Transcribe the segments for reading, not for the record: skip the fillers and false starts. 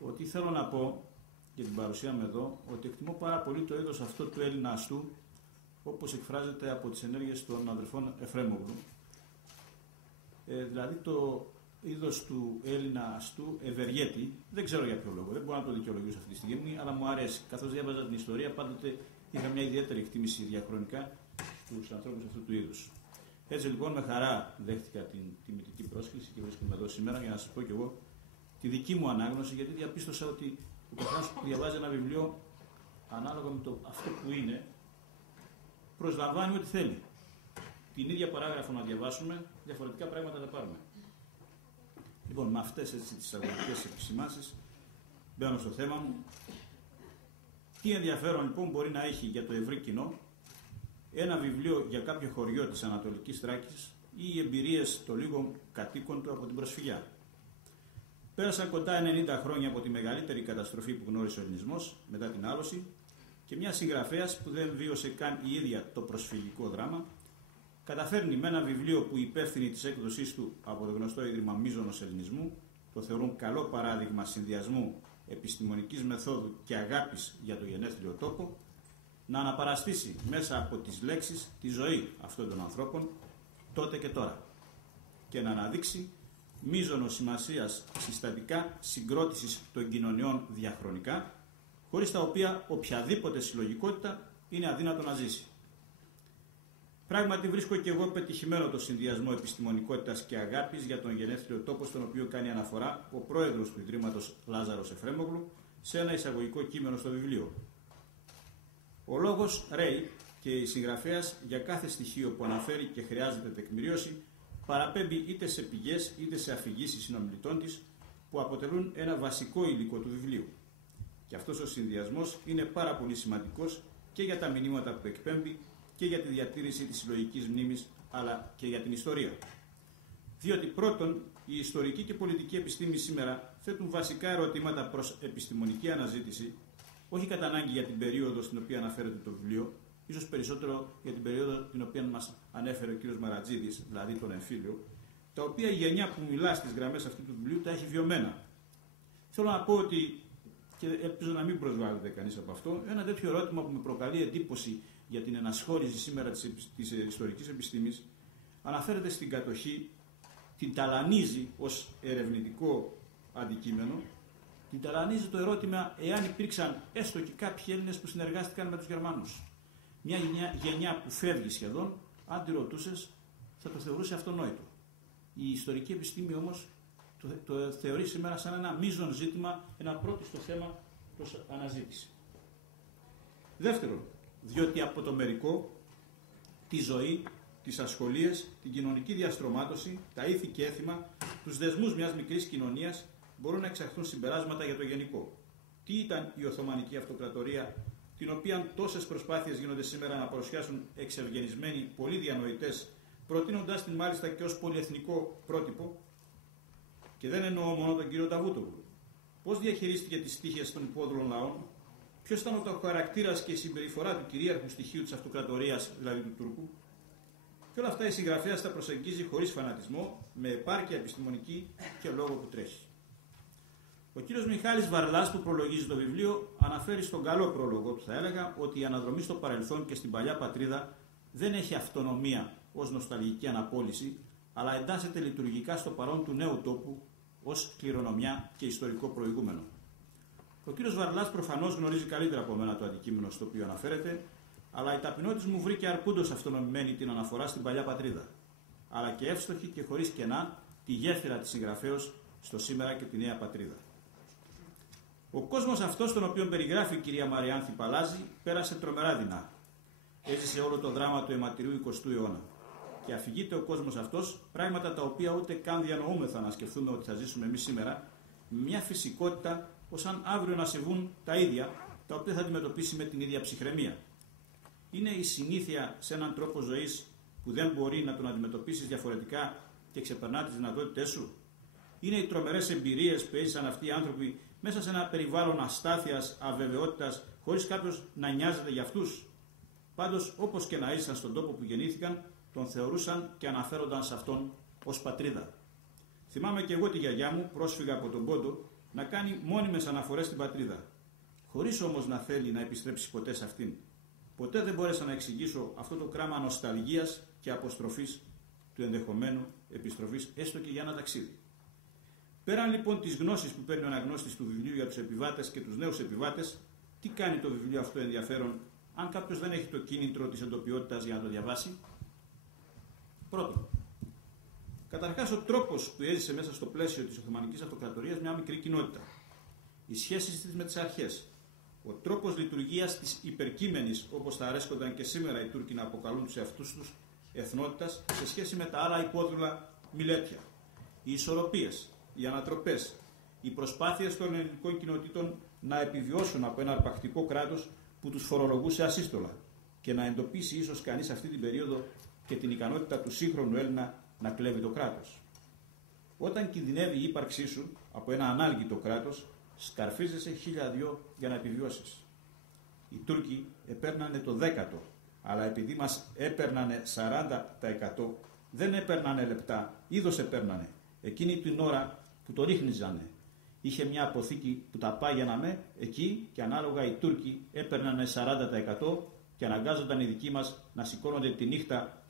ότι θέλω να πω για την παρουσία μου εδώ ότι εκτιμώ πάρα πολύ το είδος αυτό του Έλληνα αστού, όπως εκφράζεται από τις ενέργειες των αδερφών Εφρέμογλου. Δηλαδή το είδος του Έλληνα αστού ευεργέτη, δεν ξέρω για ποιο λόγο, δεν μπορώ να το δικαιολογήσω αυτή τη στιγμή, αλλά μου αρέσει. Καθώς διάβαζα την ιστορία, πάντοτε είχα μια ιδιαίτερη εκτίμηση διαχρονικά στους ανθρώπους αυτού του είδους. Έτσι λοιπόν με χαρά δέχτηκα την τιμητική πρόσκληση και βρίσκομαι εδώ σήμερα για να σας πω κι εγώ τη δική μου ανάγνωση, γιατί διαπίστωσα ότι ο καθένας που διαβάζει ένα βιβλίο ανάλογα με αυτό που είναι, προσλαμβάνει ό,τι θέλει. Την ίδια παράγραφο να διαβάσουμε, διαφορετικά πράγματα θα πάρουμε. Λοιπόν, με αυτές τις αγωγικές επισημάνσεις μπαίνω στο θέμα μου. Τι ενδιαφέρον λοιπόν μπορεί να έχει για το ευρύ κοινό ένα βιβλίο για κάποιο χωριό της Ανατολικής Θράκης ή οι εμπειρίες των λίγων κατοίκων του από την προσφυγιά. Πέρασαν κοντά 90 χρόνια από τη μεγαλύτερη καταστροφή που γνώρισε ο ελληνισμός μετά την άλωση και μια συγγραφέας που δεν βίωσε καν η ίδια το προσφυγικό δράμα καταφέρνει με ένα βιβλίο που οι υπεύθυνοι της έκδοσής του από το γνωστό Ίδρυμα Μίζωνος Ελληνισμού το θεωρούν καλό παράδειγμα συνδυασμού επιστημονικής μεθόδου και αγάπης για το γενέθλιο τόπο, να αναπαραστήσει μέσα από τις λέξεις τη ζωή αυτών των ανθρώπων τότε και τώρα και να αναδείξει μείζωνος σημασίας συστατικά συγκρότησης των κοινωνιών διαχρονικά, χωρίς τα οποία οποιαδήποτε συλλογικότητα είναι αδύνατο να ζήσει. Πράγματι βρίσκω και εγώ πετυχημένο το συνδυασμό επιστημονικότητας και αγάπης για τον γενέθλιο τόπο στον οποίο κάνει αναφορά ο πρόεδρος του Ιδρύματος Λάζαρος Εφρέμογλου σε ένα εισαγωγικό κείμενο στο βιβλίο. Ο λόγος ρέει και η συγγραφέας για κάθε στοιχείο που αναφέρει και χρειάζεται τεκμηρίωση παραπέμπει είτε σε πηγές είτε σε αφηγήσεις συνομιλητών της που αποτελούν ένα βασικό υλικό του βιβλίου. Και αυτός ο συνδυασμός είναι πάρα πολύ σημαντικός και για τα μηνύματα που εκπέμπει και για τη διατήρηση της συλλογικής μνήμης αλλά και για την ιστορία. Διότι πρώτον, η ιστορική και πολιτική επιστήμη σήμερα θέτουν βασικά ερωτήματα προς επιστημονική αναζήτηση, όχι κατά ανάγκη για την περίοδο στην οποία αναφέρεται το βιβλίο, ίσως περισσότερο για την περίοδο την οποία μας ανέφερε ο κ. Μαρατζίδης, δηλαδή τον εμφύλιο, τα οποία η γενιά που μιλά στις γραμμές αυτού του βιβλίου τα έχει βιωμένα. Θέλω να πω ότι, και ελπίζω να μην προσβάλλεται κανείς από αυτό, ένα τέτοιο ερώτημα που με προκαλεί εντύπωση για την ενασχόληση σήμερα της ιστορικής επιστήμης αναφέρεται στην κατοχή, την ταλανίζει ως ερευνητικό αντικείμενο, την ταλανίζει το ερώτημα εάν υπήρξαν έστω και κάποιοι Έλληνες που συνεργάστηκαν με τους Γερμανούς. Μια γενιά που φεύγει σχεδόν, αν τη ρωτούσες, θα το θεωρούσε αυτονόητο. Η ιστορική επιστήμη όμως το θεωρεί σήμερα σαν ένα μείζον ζήτημα, ένα πρώτιστο θέμα προς αναζήτηση. Δεύτερον, διότι από το μερικό, τη ζωή, τις ασχολίες, την κοινωνική διαστρωμάτωση, τα ήθη και έθιμα, τους δεσμούς μιας μικρής κοινωνίας μπορούν να εξαχθούν συμπεράσματα για το γενικό. Τι ήταν η Οθωμανική Αυτοκρατορία, την οποία τόσες προσπάθειες γίνονται σήμερα να παρουσιάσουν εξευγενισμένοι, πολύ διανοητές, προτείνοντάς την μάλιστα και ως πολυεθνικό πρότυπο, και δεν εννοώ μόνο τον κύριο Νταβούτογλου. Πώς διαχειρίστηκε τις τύχες των υπόδουλων λαών, ποιος ήταν ο χαρακτήρας και η συμπεριφορά του κυρίαρχου στοιχείου της Αυτοκρατορίας, δηλαδή του Τούρκου. Και όλα αυτά η συγγραφέας τα προσεγγίζει χωρίς φανατισμό, με επάρκεια επιστημονική και λόγο που τρέχει. Ο κύριος Μιχάλης Βαρλάς, που προλογίζει το βιβλίο, αναφέρει στον καλό πρόλογο του, θα έλεγα, ότι η αναδρομή στο παρελθόν και στην παλιά πατρίδα δεν έχει αυτονομία ως νοσταλγική αναπόλυση, αλλά εντάσσεται λειτουργικά στο παρόν του νέου τόπου ως κληρονομιά και ιστορικό προηγούμενο. Ο κύριος Βαρλάς προφανώς γνωρίζει καλύτερα από μένα το αντικείμενο στο οποίο αναφέρεται, αλλά η ταπεινότης μου βρήκε αρκούντος αυτονομημένη την αναφορά στην παλιά πατρίδα, αλλά και εύστοχη και χωρίς κενά τη γέφυρα της συγγραφέως στο σήμερα και τη νέα πατρίδα. Ο κόσμος αυτός, τον οποίο περιγράφει η κυρία Μαριάνθη Παλάζη, πέρασε τρομερά δεινά. Έζησε όλο το δράμα του αιματηρού 20ου αιώνα. Και αφηγείται ο κόσμος αυτός πράγματα τα οποία ούτε καν διανοούμεθα να σκεφτούμε ότι θα ζήσουμε εμείς σήμερα, με μια φυσικότητα, ως αν αύριο να συμβούν τα ίδια, τα οποία θα αντιμετωπίσει με την ίδια ψυχραιμία. Είναι η συνήθεια σε έναν τρόπο ζωής που δεν μπορεί να τον αντιμετωπίσεις διαφορετικά και ξεπερνά τις δυνατότητές σου. Είναι οι τρομερές εμπειρίες που έζησαν αυτοί οι άνθρωποι μέσα σε ένα περιβάλλον αστάθειας, αβεβαιότητας, χωρίς κάποιος να νοιάζεται για αυτούς. Πάντως, όπως και να έζησαν στον τόπο που γεννήθηκαν, τον θεωρούσαν και αναφέρονταν σε αυτόν ως πατρίδα. Θυμάμαι και εγώ τη γιαγιά μου, πρόσφυγα από τον Πόντο, να κάνει μόνιμες αναφορές στην πατρίδα, χωρίς όμως να θέλει να επιστρέψει ποτέ σε αυτήν. Ποτέ δεν μπόρεσα να εξηγήσω αυτό το κράμα νοσταλγίας και αποστροφής του ενδεχομένου επιστροφής, έστω και για ένα ταξίδι. Πέραν λοιπόν της γνώσης που παίρνει ο αναγνώστης του βιβλίου για τους επιβάτες και τους νέους επιβάτες, τι κάνει το βιβλίο αυτό ενδιαφέρον, αν κάποιος δεν έχει το κίνητρο της εντοπιότητας για να το διαβάσει? Πρώτον, καταρχάς ο τρόπος που έζησε μέσα στο πλαίσιο της Οθωμανικής Αυτοκρατορίας μια μικρή κοινότητα. Οι σχέσεις της με τις αρχές. Ο τρόπος λειτουργίας της υπερκείμενης, όπως θα αρέσκονταν και σήμερα οι Τούρκοι να αποκαλούν τους εαυτούς τους, εθνότητας σε σχέση με τα άλλα υπόδουλα μιλέτια. Οι ισορροπίες, οι ανατροπές, οι προσπάθειες των ελληνικών κοινοτήτων να επιβιώσουν από ένα αρπακτικό κράτος που τους φορολογούσε ασύστολα και να εντοπίσει ίσως κανείς αυτή την περίοδο και την ικανότητα του σύγχρονου Έλληνα να κλέβει το κράτος. Όταν κινδυνεύει η ύπαρξή σου από ένα ανάλγητο κράτος, σκαρφίζεσαι 1002 για να επιβιώσεις. Οι Τούρκοι επέρνανε το 10ο, αλλά επειδή μας έπαιρνανε 40%, δεν έπαιρνανε λεπτά, είδος επέρνανε. Εκείνη την ώρα που το ρίχνιζανε. Είχε μια αποθήκη που τα πάγαιναμε εκεί και ανάλογα οι Τούρκοι έπαιρνανε 40% και αναγκάζονταν οι δικοί μας να σηκώνονται τη νύχτα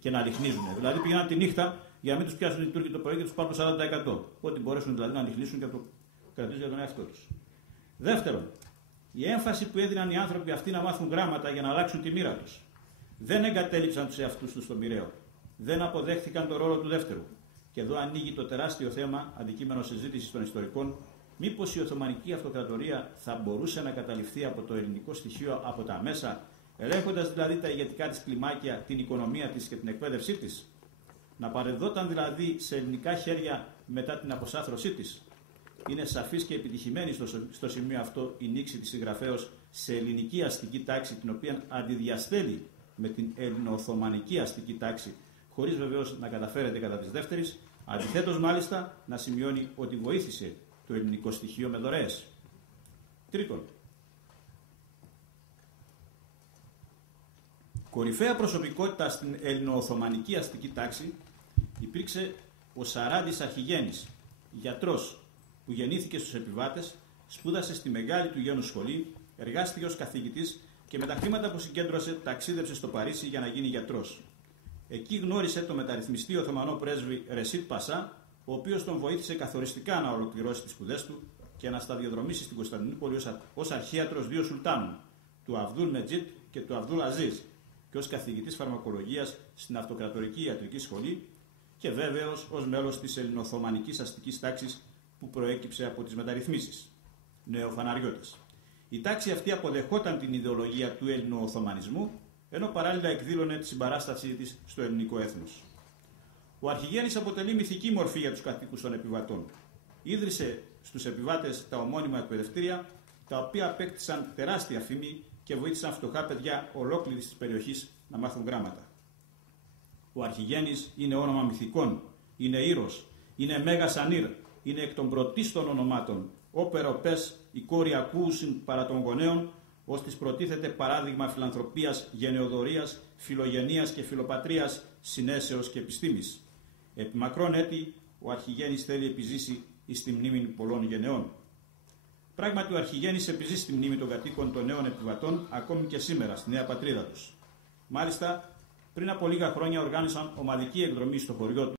και να λιχνίζουν. Δηλαδή πήγαιναν τη νύχτα για να μην τους πιάσουν οι Τούρκοι το πρωί και τους πάρουν 40%. Ό,τι μπορέσουν δηλαδή να λιχνίσουν και να το κρατήσουν για τον εαυτό τους. Δεύτερον, η έμφαση που έδιναν οι άνθρωποι αυτοί να μάθουν γράμματα για να αλλάξουν τη μοίρα τους. Δεν εγκατέλειψαν τους εαυτούς τους στον Πειραίο. Δεν αποδέχθηκαν τον ρόλο του δεύτερου. Και εδώ ανοίγει το τεράστιο θέμα, αντικείμενο συζήτησης των ιστορικών, μήπως η Οθωμανική Αυτοκρατορία θα μπορούσε να καταληφθεί από το ελληνικό στοιχείο από τα μέσα, ελέγχοντας δηλαδή τα ηγετικά της κλιμάκια, την οικονομία της και την εκπαίδευσή της. Να παρεδόταν δηλαδή σε ελληνικά χέρια μετά την αποσάθρωσή της. Είναι σαφής και επιτυχημένη στο σημείο αυτό η νήξη της συγγραφέως σε ελληνική αστική τάξη, την οποία αντιδιαστέλει με την ελληνοοθωμανική αστική τάξη, χωρίς βεβαίως να καταφέρεται κατά της δεύτερης, αντιθέτως μάλιστα να σημειώνει ότι βοήθησε το ελληνικό στοιχείο με δωρεές. Τρίτον, κορυφαία προσωπικότητα στην ελληνοοθωμανική αστική τάξη υπήρξε ο Σαράντης Αρχιγένης, γιατρός που γεννήθηκε στους επιβάτες, σπούδασε στη μεγάλη του γένους σχολή, εργάστηκε ως καθηγητής και με τα χρήματα που συγκέντρωσε ταξίδεψε στο Παρίσι για να γίνει γιατρός. Εκεί γνώρισε τον μεταρρυθμιστή Οθωμανό πρέσβη Ρεσίτ Πασά, ο οποίος τον βοήθησε καθοριστικά να ολοκληρώσει τις σπουδές του και να σταδιοδρομήσει στην Κωνσταντινούπολη ως αρχίατρος δύο σουλτάνων, του Αβδούλ Μετζίτ και του Αβδούλ Αζίζ, και ως καθηγητής φαρμακολογίας στην Αυτοκρατορική Ιατρική Σχολή και βέβαιος ως μέλος της ελληνοοθωμανικής αστικής τάξης που προέκυψε από τις μεταρρυθμίσεις. Νεοφαναριώτες. Η τάξη αυτή αποδεχόταν την ιδεολογία του ελληνοοθωμανισμού, ενώ παράλληλα εκδήλωνε τη συμπαράστασή της στο ελληνικό έθνος. Ο Αρχιγένης αποτελεί μυθική μορφή για τους κατοίκους των επιβατών. Ίδρυσε στους επιβάτες τα ομώνυμα εκπαιδευτήρια, τα οποία απέκτησαν τεράστια φήμη και βοήθησαν φτωχά παιδιά ολόκληρης της περιοχής να μάθουν γράμματα. Ο Αρχιγένης είναι όνομα μυθικών, είναι ήρωος, είναι μέγας ανήρ, είναι εκ των πρωτίστων ονομάτων, όπερο πες η κόρη ακούουσιν παρά των γονέων, ως της προτίθεται παράδειγμα φιλανθρωπίας, γενεοδορίας, φιλογενείας και φιλοπατρίας, συνέσεως και επιστήμης. Επί μακρόν έτη, ο Αρχιγένης θέλει επιζήσει εις τη μνήμη πολλών γενεών. Πράγματι, ο Αρχιγένης επιζήσει στη μνήμη των κατοίκων των νέων επιβατών ακόμη και σήμερα στη νέα πατρίδα τους. Μάλιστα, πριν από λίγα χρόνια οργάνωσαν ομαδική εκδρομή στο χωριό του